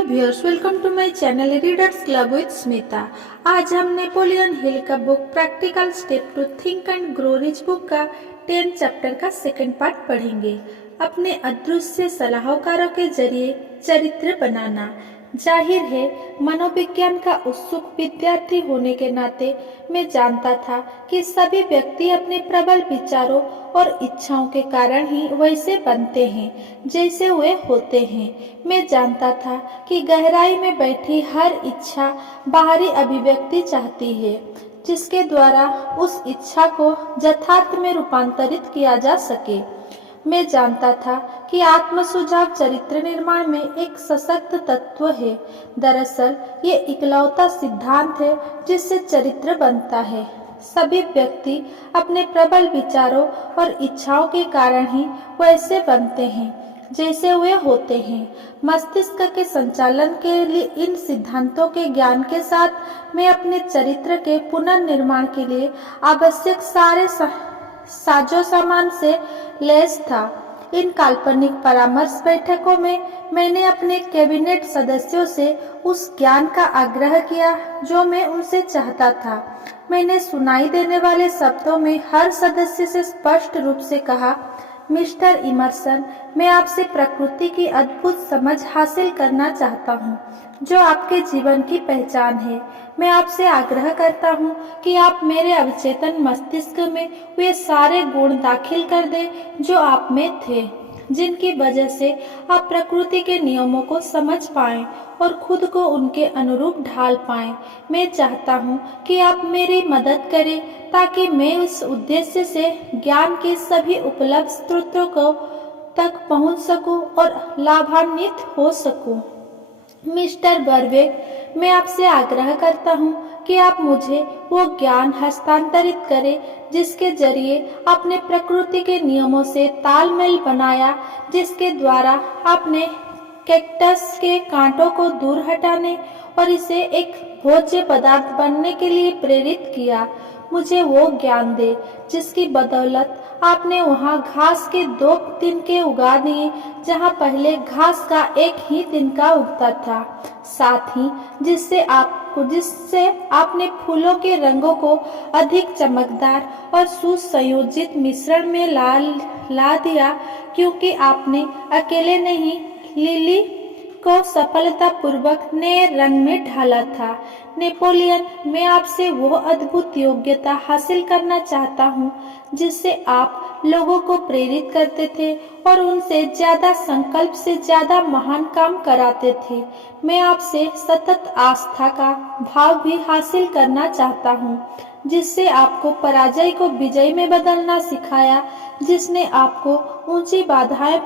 Hello viewers, welcome to my channel readers club with Smita. आज हम Napoleon Hill का book practical step to think and grow rich book का 10 chapter का second part पढ़ेंगे। अपने अदृश्य सलाहकारों के जरिए चरित्र बनाना। जाहिर है, मनोविज्ञान का उत्सुक विद्यार्थी होने के नाते मैं जानता था कि सभी व्यक्ति अपने प्रबल विचारों और इच्छाओं के कारण ही वैसे बनते हैं जैसे वे होते हैं। मैं जानता था कि गहराई में बैठी हर इच्छा बाहरी अभिव्यक्ति चाहती है, जिसके द्वारा उस इच्छा को यथार्थ में रूपांतरित किया जा सके। मैं जानता था कि आत्म सुझाव चरित्र निर्माण में एक सशक्त तत्व है। दरअसल ये इकलौता सिद्धांत है जिससे चरित्र बनता है। सभी व्यक्ति अपने प्रबल विचारों और इच्छाओं के कारण ही वैसे बनते हैं जैसे वे होते हैं। मस्तिष्क के संचालन के लिए इन सिद्धांतों के ज्ञान के साथ मैं अपने चरित्र के पुनर्निर्माण के लिए आवश्यक सारे साजो सामान से लैस था। इन काल्पनिक परामर्श बैठकों में मैंने अपने कैबिनेट सदस्यों से उस ज्ञान का आग्रह किया जो मैं उनसे चाहता था। मैंने सुनाई देने वाले शब्दों में हर सदस्य से स्पष्ट रूप से कहा, मिस्टर इमर्सन, मैं आपसे प्रकृति की अद्भुत समझ हासिल करना चाहता हूँ जो आपके जीवन की पहचान है। मैं आपसे आग्रह करता हूँ कि आप मेरे अवचेतन मस्तिष्क में वे सारे गुण दाखिल कर दें जो आप में थे, जिनकी वजह से आप प्रकृति के नियमों को समझ पाएं और खुद को उनके अनुरूप ढाल पाएं। मैं चाहता हूं कि आप मेरी मदद करें ताकि मैं उस उद्देश्य से ज्ञान के सभी उपलब्ध स्रोतों को तक पहुंच सकूं और लाभान्वित हो सकूं। मिस्टर बर्वेक, मैं आपसे आग्रह करता हूं कि आप मुझे वो ज्ञान हस्तांतरित करें जिसके जरिए आपने प्रकृति के नियमों से तालमेल बनाया, जिसके द्वारा आपने कैक्टस के कांटों को दूर हटाने और इसे एक भोज्य पदार्थ बनने के लिए प्रेरित किया। मुझे वो ज्ञान दे जिसकी बदौलत आपने वहाँ घास के 2 तिनके उगा दिए जहाँ पहले घास का एक ही तिनका उगता था। साथ ही जिससे आपने फूलों के रंगों को अधिक चमकदार और सुसंयोजित मिश्रण में ला दिया, क्योंकि आपने अकेले नहीं लिली को सफलतापूर्वक नए रंग में ढाला था। नेपोलियन, मैं आपसे वो अद्भुत योग्यता हासिल करना चाहता हूँ जिससे आप लोगों को प्रेरित करते थे और उनसे ज्यादा संकल्प से ज्यादा महान काम कराते थे। मैं आपसे सतत आस्था का भाव भी हासिल करना चाहता हूँ जिससे आपको पराजय को विजय में बदलना सिखाया, जिसने आपको ऊंची बाधाएं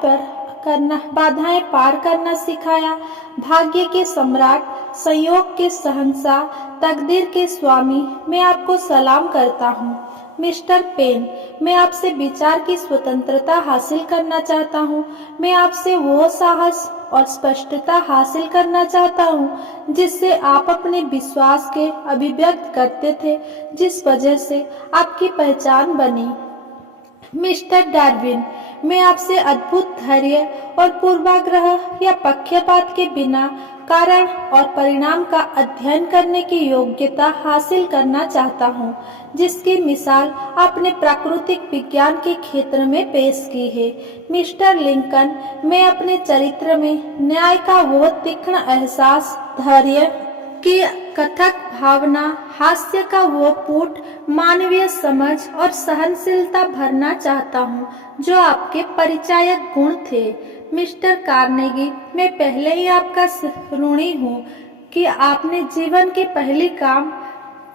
पार करना सिखाया। भाग्य के सम्राट, संयोग के शहंशाह, तकदीर के स्वामी, मैं आपको सलाम करता हूँ। मिस्टर पेन, मैं आपसे विचार की स्वतंत्रता हासिल करना चाहता हूँ। मैं आपसे वो साहस और स्पष्टता हासिल करना चाहता हूँ जिससे आप अपने विश्वास के अभिव्यक्त करते थे, जिस वजह से आपकी पहचान बनी। मिस्टर डार्विन, मैं आपसे अद्भुत धैर्य और पूर्वाग्रह या पक्षपात के बिना कारण और परिणाम का अध्ययन करने की योग्यता हासिल करना चाहता हूँ, जिसकी मिसाल आपने प्राकृतिक विज्ञान के क्षेत्र में पेश की है। मिस्टर लिंकन, मैं अपने चरित्र में न्याय का वो तीक्ष्ण एहसास, धैर्य की कथक भावना, हास्य का वो पुट, मानवीय समझ और सहनशीलता भरना चाहता हूँ जो आपके परिचायक गुण थे। मिस्टर कार्नेगी, मैं पहले ही आपका ऋणी हूँ कि आपने जीवन के पहली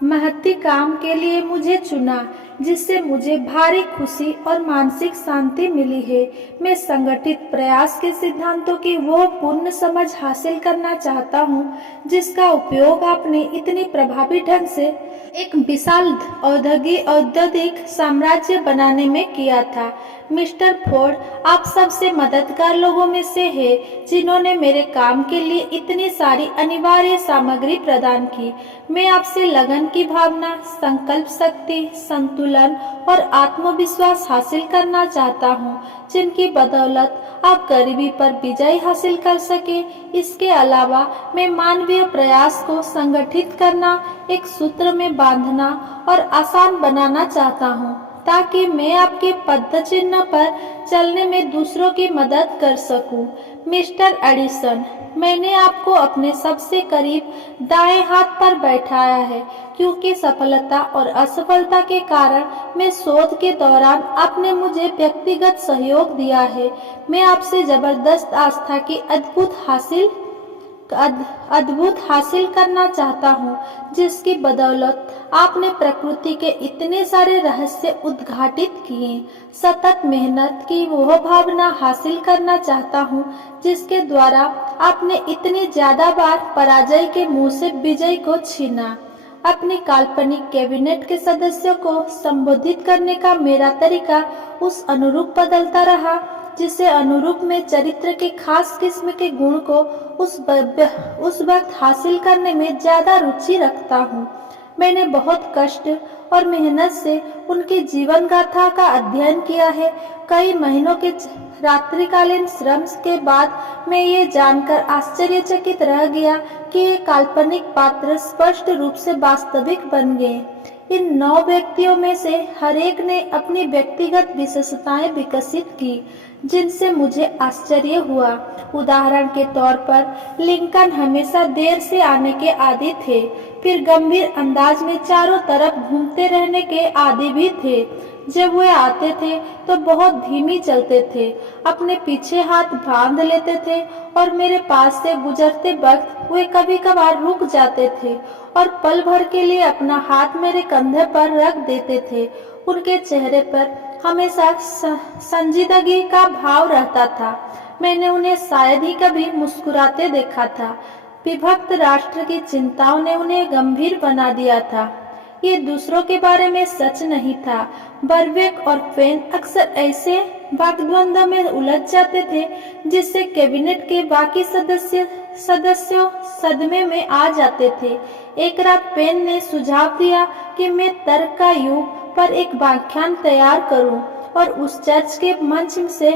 महती काम के लिए मुझे चुना, जिससे मुझे भारी खुशी और मानसिक शांति मिली है। मैं संगठित प्रयास के सिद्धांतों की वो पूर्ण समझ हासिल करना चाहता हूँ जिसका उपयोग आपने इतनी प्रभावी ढंग से एक विशाल औद्योगिक साम्राज्य बनाने में किया था। मिस्टर फोर्ड, आप सबसे मददगार लोगों में से हैं जिन्होंने मेरे काम के लिए इतनी सारी अनिवार्य सामग्री प्रदान की। मैं आपसे लगन की भावना, संकल्प शक्ति, संतुलन अनुकूलन और आत्मविश्वास हासिल करना चाहता हूँ, जिनकी बदौलत आप गरीबी पर विजय हासिल कर सके। इसके अलावा मैं मानवीय प्रयास को संगठित करना, एक सूत्र में बांधना और आसान बनाना चाहता हूँ, ताकि मैं आपके पद चिन्ह पर चलने में दूसरों की मदद कर सकूं। मिस्टर एडिसन, मैंने आपको अपने सबसे करीब दाएं हाथ पर बैठाया है, क्योंकि सफलता और असफलता के कारण मैं शोध के दौरान आपने मुझे व्यक्तिगत सहयोग दिया है। मैं आपसे जबरदस्त आस्था की अद्भुत हासिल करना चाहता हूँ, जिसकी बदौलत आपने प्रकृति के इतने सारे रहस्य उद्घाटित किए। सतत मेहनत की वह भावना हासिल करना चाहता हूँ, जिसके द्वारा आपने इतने ज्यादा बार पराजय के मुंह से विजय को छीना। अपने काल्पनिक कैबिनेट के सदस्यों को संबोधित करने का मेरा तरीका उस अनुरूप बदलता रहा, जिसे अनुरूप में चरित्र के खास किस्म के गुण को उस वक्त हासिल करने में ज्यादा रुचि रखता हूँ। मैंने बहुत कष्ट और मेहनत से उनकी जीवन गाथा का अध्ययन किया है। कई महीनों के रात्रिकालीन श्रम के बाद मैं ये जानकर आश्चर्यचकित रह गया कि ये काल्पनिक पात्र स्पष्ट रूप से वास्तविक बन गए। इन 9 व्यक्तियों में से हर एक ने अपनी व्यक्तिगत विशेषताएं विकसित की, जिनसे मुझे आश्चर्य हुआ। उदाहरण के तौर पर लिंकन हमेशा देर से आने के आदी थे, फिर गंभीर अंदाज में चारों तरफ घूमते रहने के आदी भी थे। जब वे आते थे तो बहुत धीमी चलते थे, अपने पीछे हाथ बांध लेते थे और मेरे पास से गुजरते वक्त वे कभी कभार रुक जाते थे और पल भर के लिए अपना हाथ मेरे कंधे पर रख देते थे। उनके चेहरे पर हमेशा संजीदगी का भाव रहता था। मैंने उन्हें शायद ही कभी मुस्कुराते देखा था। विभक्त राष्ट्र की चिंताओं ने उन्हें गंभीर बना दिया था। ये दूसरों के बारे में सच नहीं था। बर्वेक और फेन अक्सर ऐसे वाग्द्वंद्व में उलझ जाते थे, जिससे कैबिनेट के बाकी सदस्यों सदमे में आ जाते थे। एक रात पेन ने सुझाव दिया कि मैं तर्क का युग पर एक व्याख्यान तैयार करूं और उस चर्च के मंच से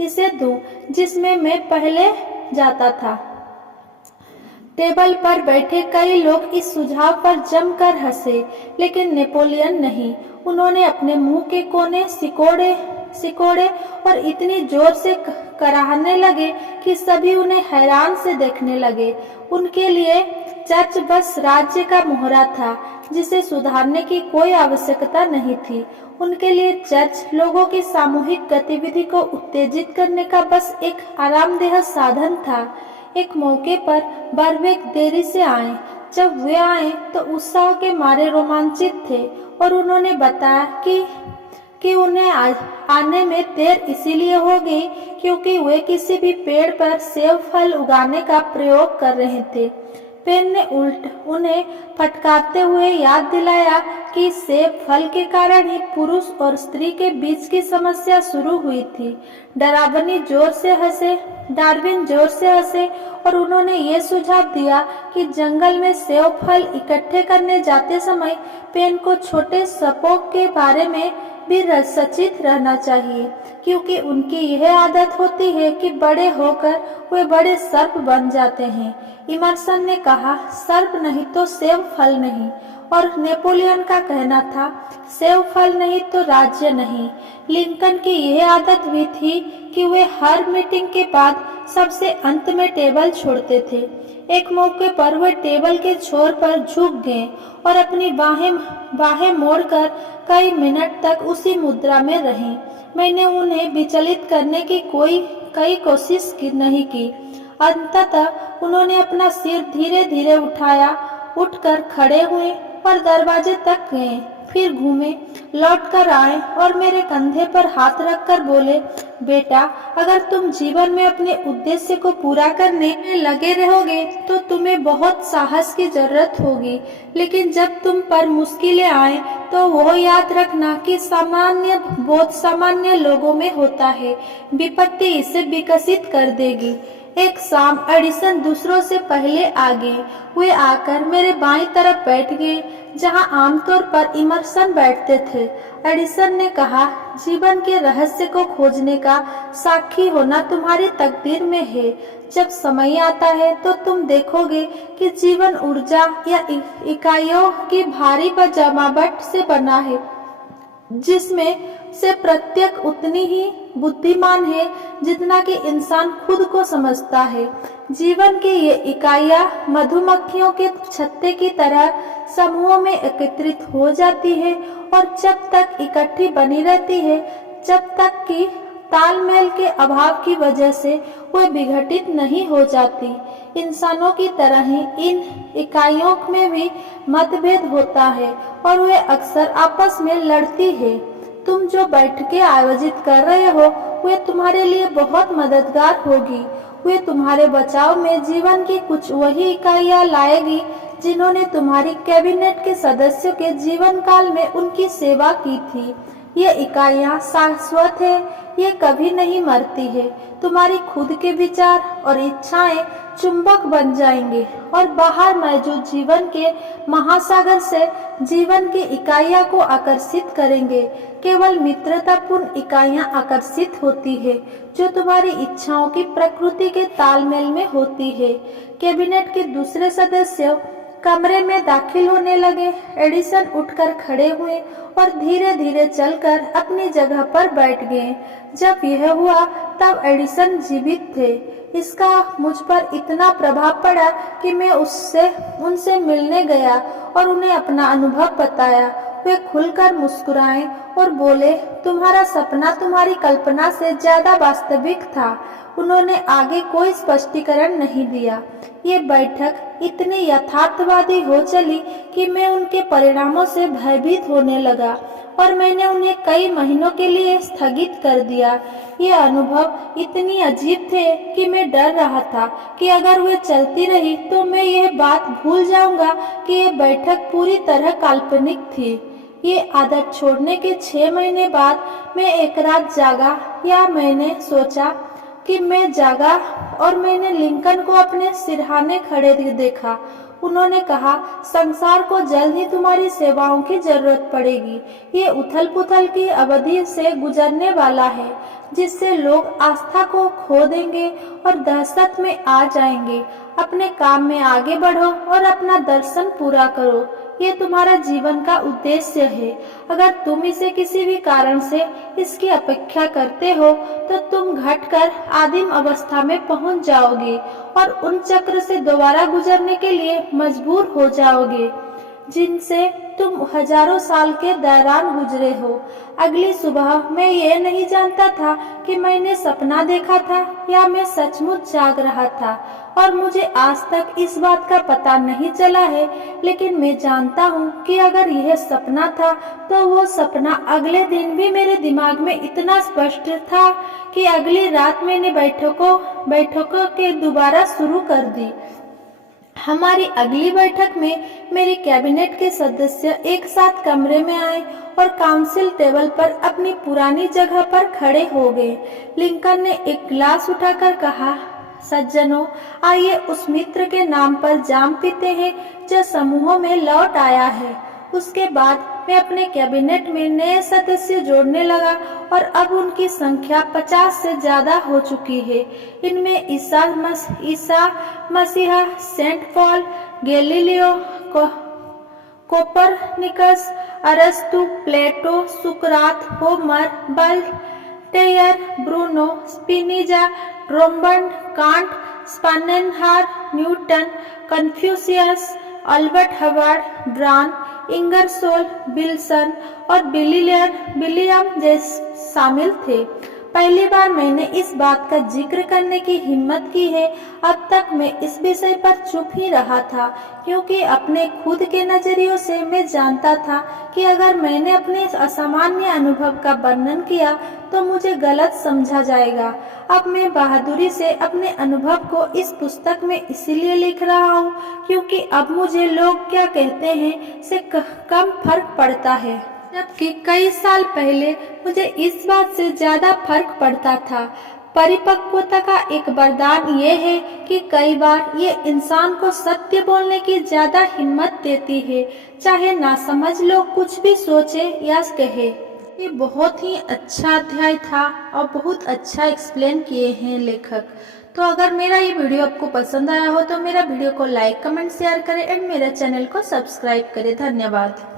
इसे दूं जिसमें मैं पहले जाता था। टेबल पर बैठे कई लोग इस सुझाव पर जमकर हंसे, लेकिन नेपोलियन नहीं। उन्होंने अपने मुंह के कोने सिकोड़े और इतनी जोर से कराहने लगे कि सभी उन्हें हैरान से देखने लगे। उनके लिए चर्च बस राज्य का मोहरा था, जिसे सुधारने की कोई आवश्यकता नहीं थी। उनके लिए चर्च लोगों की सामूहिक गतिविधि को उत्तेजित करने का बस एक आरामदेह साधन था। एक मौके पर बर्वेक देरी से आए। जब वे आए तो उत्साह के मारे रोमांचित थे और उन्होंने बताया कि उन्हें आने में देर इसीलिए हो गई क्योंकि वे किसी भी पेड़ पर सेब फल उगाने का प्रयोग कर रहे थे। पेन ने उन्हें फटकारते हुए याद दिलाया कि सेब फल के कारण ही पुरुष और स्त्री के बीच की समस्या शुरू हुई थी। डार्विन जोर से हंसे और उन्होंने ये सुझाव दिया कि जंगल में सेब फल इकट्ठे करने जाते समय पेन को छोटे सपों के बारे में भी सचेत रहना चाहिए, क्योंकि उनकी यह आदत होती है कि बड़े होकर वे बड़े सर्प बन जाते हैं। इमर्सन ने कहा, सर्प नहीं तो सेब फल नहीं, और नेपोलियन का कहना था, सेब फल नहीं तो राज्य नहीं। लिंकन की यह आदत भी थी कि वे हर मीटिंग के बाद सबसे अंत में टेबल छोड़ते थे। एक मौके पर वे टेबल के छोर पर झुक गए और अपनी बाहें मोड़कर कई मिनट तक उसी मुद्रा में रहे। मैंने उन्हें विचलित करने की कई कोशिश नहीं की। अंततः उन्होंने अपना सिर धीरे धीरे उठाया, उठकर खड़े हुए और दरवाजे तक गए, फिर घूमे, लौटकर आए और मेरे कंधे पर हाथ रखकर बोले, बेटा, अगर तुम जीवन में अपने उद्देश्य को पूरा करने में लगे रहोगे तो तुम्हें बहुत साहस की जरूरत होगी, लेकिन जब तुम पर मुश्किलें आए तो वो याद रखना कि सामान्य लोगों में होता है। विपत्ति इसे विकसित कर देगी। एक शाम एडिसन दूसरों से पहले आ गए। वे आकर मेरे बाईं तरफ बैठ गए, जहां आमतौर पर इमर्सन बैठते थे। एडिसन ने कहा, जीवन के रहस्य को खोजने का साक्षी होना तुम्हारी तकदीर में है। जब समय आता है तो तुम देखोगे कि जीवन ऊर्जा या इकाइयों की भारी जमावट से बना है, जिसमें से प्रत्येक उतनी ही बुद्धिमान है जितना कि इंसान खुद को समझता है। जीवन की ये इकाइयां मधुमक्खियों के छत्ते की तरह समूहों में एकत्रित हो जाती है और जब तक इकट्ठी बनी रहती है, जब तक कि तालमेल के अभाव की वजह से वह विघटित नहीं हो जाती। इंसानों की तरह ही इन इकाइयों में भी मतभेद होता है और वे अक्सर आपस में लड़ती है। तुम जो बैठकें आयोजित कर रहे हो वे तुम्हारे लिए बहुत मददगार होगी। वे तुम्हारे बचाव में जीवन की कुछ वही इकाइयां लाएगी जिन्होंने तुम्हारी कैबिनेट के सदस्यों के जीवन काल में उनकी सेवा की थी। ये इकाइयां शाश्वत है, ये कभी नहीं मरती है। तुम्हारी खुद के विचार और इच्छाएं चुंबक बन जाएंगे और बाहर मौजूद जीवन के महासागर से जीवन की इकाइयां को आकर्षित करेंगे। केवल मित्रतापूर्ण इकाइयां आकर्षित होती है जो तुम्हारी इच्छाओं की प्रकृति के तालमेल में होती है। कैबिनेट के दूसरे सदस्य कमरे में दाखिल होने लगे। एडिसन उठकर खड़े हुए और धीरे धीरे चलकर अपनी जगह पर बैठ गए। जब यह हुआ तब एडिसन जीवित थे। इसका मुझ पर इतना प्रभाव पड़ा कि मैं उनसे मिलने गया और उन्हें अपना अनुभव बताया। वे खुलकर मुस्कुराए और बोले, तुम्हारा सपना तुम्हारी कल्पना से ज्यादा वास्तविक था। उन्होंने आगे कोई स्पष्टीकरण नहीं दिया। ये बैठक इतनी यथार्थवादी हो चली कि मैं उनके परिणामों से भयभीत होने लगा और मैंने उन्हें कई महीनों के लिए स्थगित कर दिया। ये अनुभव इतनी अजीब थे कि मैं डर रहा था कि अगर वे चलती रही तो मैं यह बात भूल जाऊंगा कि ये बैठक पूरी तरह काल्पनिक थी। ये आदत छोड़ने के 6 महीने बाद मैं एक रात जागा, या मैंने सोचा कि मैं जागा और मैंने लिंकन को अपने सिरहाने खड़े देखा। उन्होंने कहा, संसार को जल्द ही तुम्हारी सेवाओं की जरूरत पड़ेगी। ये उथल पुथल की अवधि से गुजरने वाला है जिससे लोग आस्था को खो देंगे और दहशत में आ जाएंगे। अपने काम में आगे बढ़ो और अपना दर्शन पूरा करो। ये तुम्हारा जीवन का उद्देश्य है। अगर तुम इसे किसी भी कारण से इसकी अपेक्षा करते हो तो तुम घटकर आदिम अवस्था में पहुंच जाओगे और उन चक्र से दोबारा गुजरने के लिए मजबूर हो जाओगे जिनसे तुम हजारों साल के दौरान गुजरे हो। अगली सुबह मैं ये नहीं जानता था कि मैंने सपना देखा था या मैं सचमुच जाग रहा था, और मुझे आज तक इस बात का पता नहीं चला है। लेकिन मैं जानता हूँ कि अगर यह सपना था तो वो सपना अगले दिन भी मेरे दिमाग में इतना स्पष्ट था कि अगली रात मैंने बैठकों के दोबारा शुरू कर दी। हमारी अगली बैठक में मेरे कैबिनेट के सदस्य एक साथ कमरे में आए और काउंसिल टेबल पर अपनी पुरानी जगह पर खड़े हो गए। लिंकन ने एक गिलास उठाकर कहा, सज्जनों, आइए उस मित्र के नाम पर जाम पीते हैं जो समूहों में लौट आया है। उसके बाद मैं अपने कैबिनेट में नए सदस्य जोड़ने लगा और अब उनकी संख्या 50 से ज्यादा हो चुकी है। इनमें ईसा मसीहा, सेंट पॉल, गैलीलियो, कोपरनिकस, अरस्तु, प्लेटो, सुकरात, होमर, वोल्टेयर, ब्रूनो, स्पिनोजा, रोम्बर्ट, Kant, Schopenhauer, Newton, Confucius, Albert Howard, Brown, Ingersoll, Wilson और विलियम जैसे शामिल थे। पहली बार मैंने इस बात का जिक्र करने की हिम्मत की है। अब तक मैं इस विषय पर चुप ही रहा था, क्योंकि अपने खुद के नजरियों से मैं जानता था कि अगर मैंने अपने असामान्य अनुभव का वर्णन किया तो मुझे गलत समझा जाएगा। अब मैं बहादुरी से अपने अनुभव को इस पुस्तक में इसीलिए लिख रहा हूँ क्योंकि अब मुझे लोग क्या कहते हैं से कम फर्क पड़ता है, जबकि कई साल पहले मुझे इस बात से ज्यादा फर्क पड़ता था। परिपक्वता का एक वरदान ये है कि कई बार ये इंसान को सत्य बोलने की ज्यादा हिम्मत देती है, चाहे ना समझ लोग कुछ भी सोचे या कहे। ये बहुत ही अच्छा अध्याय था और बहुत अच्छा एक्सप्लेन किए हैं लेखक। तो अगर मेरा ये वीडियो आपको पसंद आया हो तो मेरा वीडियो को लाइक, कमेंट, शेयर करें एंड मेरा चैनल को सब्सक्राइब करें। धन्यवाद।